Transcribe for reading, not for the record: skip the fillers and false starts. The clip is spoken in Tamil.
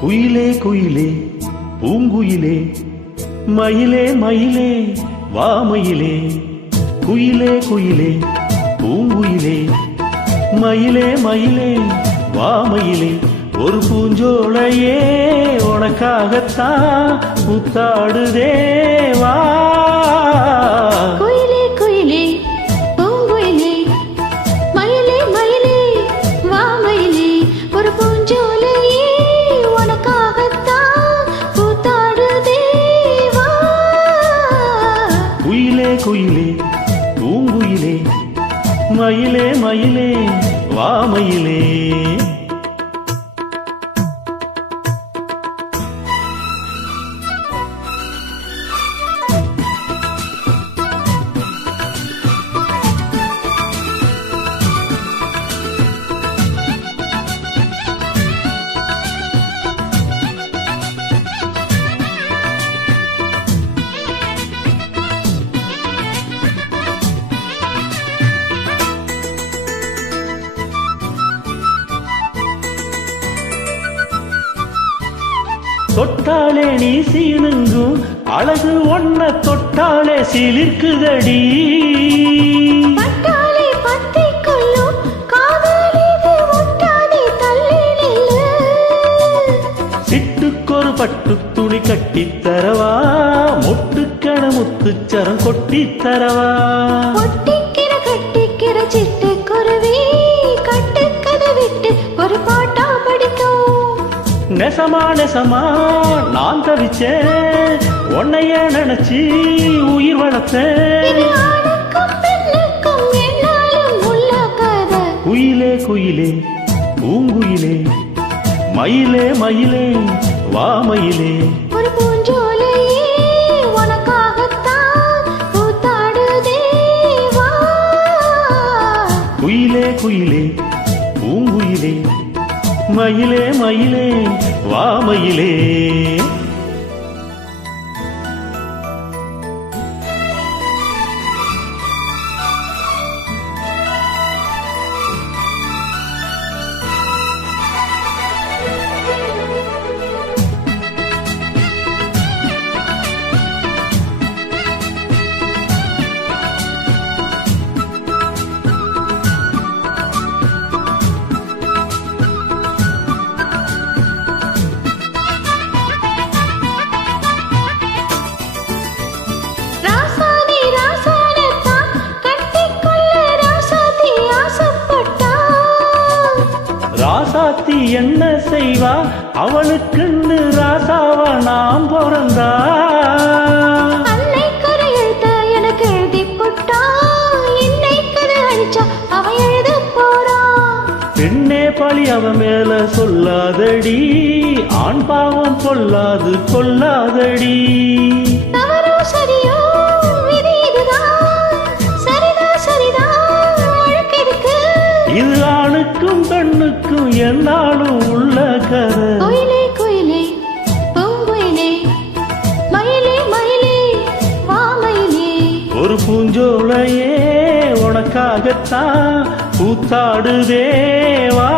குயிலே குயிலே பூங்குயிலே மயிலே மயிலே வாமயிலே குயிலே குயிலே பூங்குயிலே மயிலே மயிலே வாமயிலே ஒரு பூஞ்சோலையே உனக்காகத்தான் புத்தாடுதே வா. குயிலே குயிலே பூங்குயிலே மயிலே மயிலே வாமயிலே ஒரு பூஞ்சோலையே உனக்காகத்தான் புத்தாடுதே வா. குயிலே குயிலே பூங்குயிலே மயிலே மயிலே வாமயிலே. தொட்டாலே நீ சீனுங்கும் அழகு ஒன்ன தொட்டாலே சிலிர்க்குதடி. பட்டாலே பத்தி கொள்ளும் காதலிது ஒட்டாதே தள்ளி நில்லு. சிட்டுக்கொரு பட்டு துணி கட்டித்தரவா மொட்டுக்கண முத்துச்சரம் கொட்டித்தரவா. ஒட்டிக்கிற கட்டிக்கிற சிட்டு குருவி கட்டுக்கதை விட்டு ஒரு பாட்டா படிக்கும். நெசமா நெசமா நான் தவிச்சேன் உன்னைய நினைச்சி உயிர் வளர்த்தேன். குயிலே குயிலே பூங்குயிலே மயிலே மயிலே வாமயிலே ஒரு பூஞ்சோலையே உனக்காகத்தான் பூத்தாடுதே வா. குயிலே குயிலே பூங்குயிலே மயிலே மயிலே வாமயிலே. ராசாத்தி என்ன செய்வா அவளுக்குன்னு ராசாவா நாம் பிறந்தா. அன்னை கரையெழுத்த எனக்கு எழுதி போட்டா என்னை கதை அழிச்சா அவ எழுத போறா. பெண்ணே பழி அவ மேல சொல்லாதடி ஆண் பாவம் கொல்லாது கொல்லாதடி. தவறோ சரியோ விதி இதுதான் சரிதான் சரிதான் அழுக்கிருக்கு. இது ஆணுக்கும் பெண்ணுக்கும் என்னாலும் உள்ள கதை. குயிலே குயிலே பூங்குயிலே மயிலே மயிலே வாமயிலே ஒரு பூஞ்சோலையே உனக்காகத்தான் கூத்தாடுதே வா.